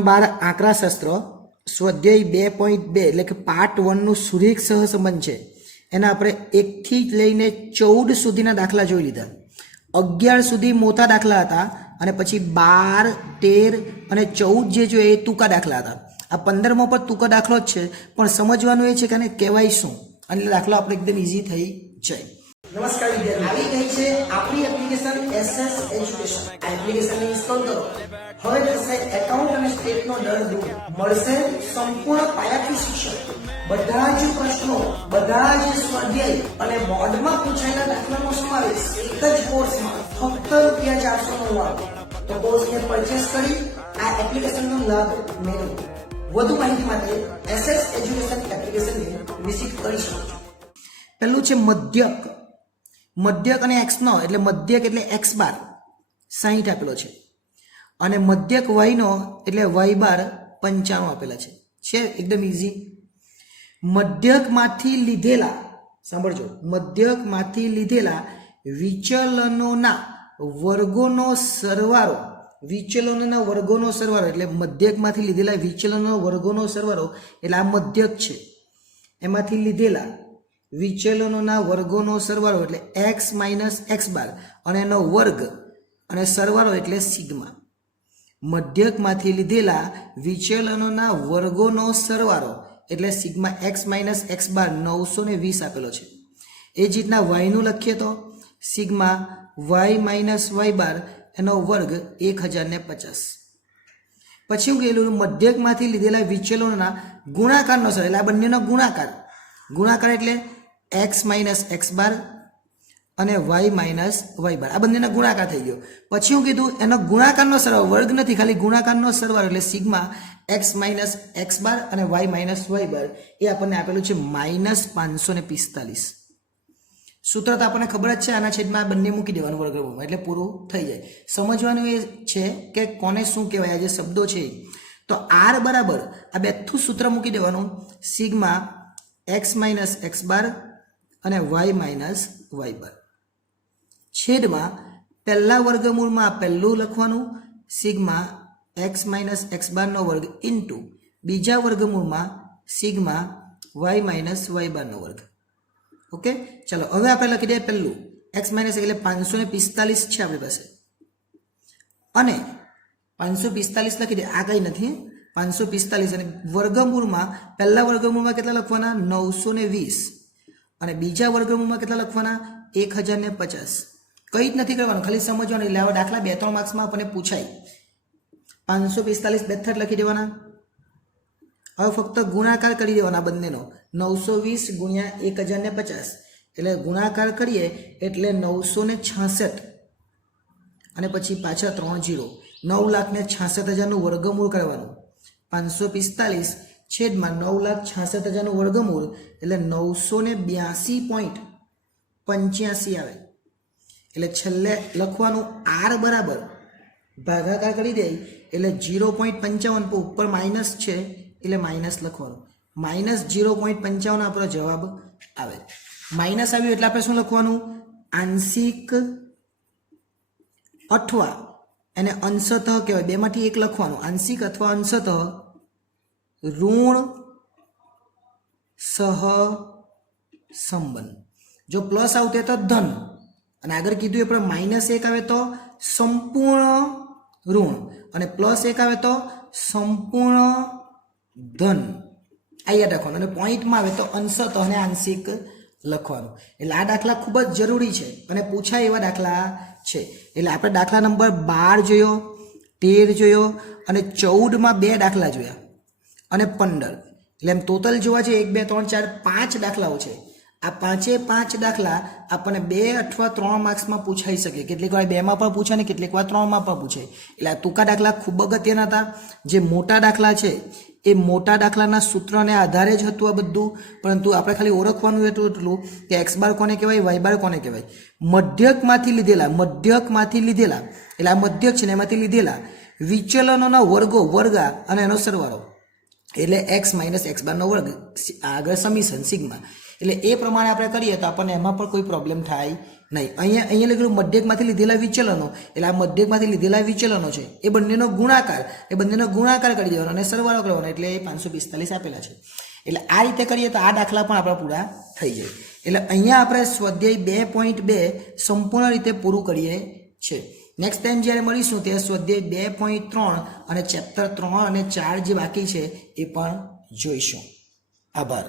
ધોરણ 12 આંકડાશાસ્ત્ર સ્વાધ્યાય 2.2 એટલે કે પાર્ટ 1 નું સુરેખ સહસંબંધ છે. એના આપણે 1 થી લઈને 14 સુધીના દાખલા જોઈ લીધા. 11 સુધી મોટા દાખલા હતા અને પછી 12, 13 અને 14 જે જોઈએ એ ટૂંકા દાખલા હતા. આ 15મો પર ટૂંકો દાખલો જ છે, પણ સમજવાનું એ છે કે આને કહેવાય શું, અને દાખલો આપણે એકદમ ઈઝી થઈ જાય. નમસ્કાર વિદ્યાર્થીઓ, આવી ગઈ છે આપણી એપ્લિકેશન SS એજ્યુકેશન. આ એપ્લિકેશન ઇન્સ્ટોલ કરો. હવે થશે એકાઉન્ટ અને સ્ટેટનો દર દૂર. મળશે સંપૂર્ણ પાયાથી શિક્ષણ. બધા જ પ્રશ્નો, બધા જ સ્વાધ્યાય અને બોર્ડમાં પૂછાયેલા દાખલાનો સમાવેશ એક જ કોર્સમાં ફક્ત ₹499. તો કોર્સને પરચેસ કરી આ એપ્લિકેશનનો લાભ મેળવો. વધુ માહિતી માટે SS એજ્યુકેશન એપ્લિકેશનને વિઝિટ કરી શકો છો. પહેલું છે મધ્યક. મધ્યક અને x નો એટલે મધ્યક એટલે x બાર 60 આપેલો છે, અને મધ્યક y નો એટલે y બાર 95 આપેલા છે એકદમ ઈઝી. મધ્યકમાંથી લીધેલા, સાંભળજો, મધ્યકમાંથી લીધેલા વિચલનોના વર્ગોનો સરવાળો, વિચલનોના વર્ગોનો સરવાળો એટલે મધ્યકમાંથી લીધેલા વિચલનોના વર્ગોનો સરવાળો એટલે આ મધ્યક છે. એમાંથી લીધેલા વિચલનોના વર્ગોનો સરવાળો એટલે x માઇનસ x બાર અને એનો વર્ગ અને સરવાળો એટલે સિગ્મા. મધ્યકમાંથી લીધેલા વિચલનોના વર્ગોનો સરવાળો એટલે સિગ્મા x માઇનસ x બાર 920 આપેલો છે. એ જ રીતના yનું લખીએ તો સિગ્મા y માઇનસ y બાર એનો વર્ગ 1050. પછી હું કહેલું મધ્યકમાંથી લીધેલા વિચલનોના ગુણાકારનો સરવાળો એટલે આ બંનેનો ગુણાકાર. ગુણાકાર એટલે x માઇનસ x બાર અને y માઇનસ y બાર, આ બંનેનો ગુણાકાર થઈ ગયો. પછી હું કીધું એનો ગુણાકારનો સરવાળો, વર્ગ નથી, ખાલી ગુણાકારનો સરવાળો એટલે સિગ્મા x માઇનસ x બાર અને y માઇનસ y બાર એ આપણને આપેલું છે -545. સૂત્ર તો આપણને ખબર જ છે, આના છેદમાં બંને મૂકી દેવાનું વર્ગમૂળમાં એટલે પૂરું થઈ જાય. સમજવાનું એ છે કે કોને શું કહેવાય, આ જે શબ્દો છે. તો r બરાબર આ બેઠું સૂત્ર મૂકી દેવાનું, સિગ્મા x માઇનસ x બાર અને y માઇનસ y બાર છેદમાં પહેલા વર્ગમૂળમાં પહેલું લખવાનું સિગ્મા x માઇનસ x બારનો વર્ગ ઇન્ટુ બીજા વર્ગમૂળમાં સિગ્મા y માઇનસ y બારનો વર્ગ. ઓકે, ચાલો હવે આપણે લખી દઈએ પહેલું x માઇનસ એટલે 545 છે આપણી પાસે, અને 545 લખી દે, આ કંઈ નથી 545, અને વર્ગમૂળમાં પહેલા વર્ગમૂળમાં કેટલા લખવાના 920 અને બીજા વર્ગમૂળમાં કેટલા લખવાના 1050. કંઈ જ નથી કરવાનું, ખાલી સમજવાનું. એટલે આવા દાખલા 2-3 માર્ક્સમાં આપણને પૂછાય. 545 બેથર લખી દેવાના. હવે ફક્ત ગુણાકાર કરી દેવાના બંનેનો, 920 ગુણ્યા 1050 એટલે ગુણાકાર કરીએ એટલે 966 અને પછી પાછા 3 0, 9,66,000નું વર્ગમૂળ કરવાનું. 545 છેદમાં 9,66,000નું વર્ગમૂળ એટલે 982.85 આવે. એટલે છેલ્લે લખવાનું r બરાબર ભાગાકાર કરી દે એટલે 0.55 ઉપર માઇનસ છે એટલે માઇનસ લખવાનું, -0.55 આપણો જવાબ આવે. માઇનસ આવ્યું એટલે આપણે શું લખવાનું, આંશિક અથવા એને અંશતઃ કહેવાય, બેમાંથી એક લખવાનું, આંશિક અથવા અંશતઃ ઋણ સહસંબંધ. જો પ્લસ આવતે તો ધન, અને આગળ કીધું એ પણ -1 આવે તો સંપૂર્ણ ઋણ અને +1 આવે તો સંપૂર્ણ ધન. આ યાદ રાખવાનું. અને પોઈન્ટમાં આવે તો અંશતઃ અને આંશિક લખવાનું. એટલે આ દાખલા ખૂબ જ જરૂરી છે અને પૂછાય એવા દાખલા છે. એટલે આપણે દાખલા નંબર 12 જોયો, 13 જોયો અને 14માં 2 દાખલા જોયા અને 15. એટલે એમ ટોટલ જોવા છે 1 2 3 4 5 દાખલાઓ છે. આ 5 દાખલા આપણને 2 અથવા 3 માર્ક્સમાં પૂછાઈ શકે. કેટલીક વાર 2માં પણ પૂછાય ને કેટલીક વાર 3માં પણ પૂછાય. એટલે આ ટૂંકા દાખલા ખૂબ અગત્યના હતા. જે મોટા દાખલા છે એ મોટા દાખલાના સૂત્રને આધારે જ હતું આ બધું, પરંતુ આપણે ખાલી ઓળખવાનું એટલું કે x બાર કોને કહેવાય, y બાર કોને કહેવાય. મધ્યકમાંથી લીધેલા એટલે આ મધ્યક છે ને એમાંથી લીધેલા વિચલનોના વર્ગો, વર્ગા અને એનો સરવાળો એટલે x માઇનસ x બારનો વર્ગ, આગળ સમીશન સિગ્મા. એટલે એ પ્રમાણે આપણે કરીએ તો આપણને એમાં પણ કોઈ પ્રોબ્લેમ થાય નહીં. અહીંયા લખેલું મધ્યકમાંથી લીધેલા વિચલનો, એટલે આ મધ્યકમાંથી લીધેલા વિચલનો છે એ બંનેનો ગુણાકાર કરી દેવાનો અને સરવાળો કરવાનો, એટલે એ 545 આપેલા છે. એટલે આ રીતે કરીએ તો આ દાખલા પણ આપણા પૂરા થઈ જાય. એટલે અહીંયા આપણે સ્વાધ્યાય 2.2 સંપૂર્ણ રીતે પૂરું કરીએ છીએ. નેક્સ્ટ ટાઈમ જ્યારે મળીશું ત્યારે સ્વાધ્યાય 2.3 અને ચેપ્ટર 3 અને 4 જે બાકી છે એ પણ જોઈશું. આભાર.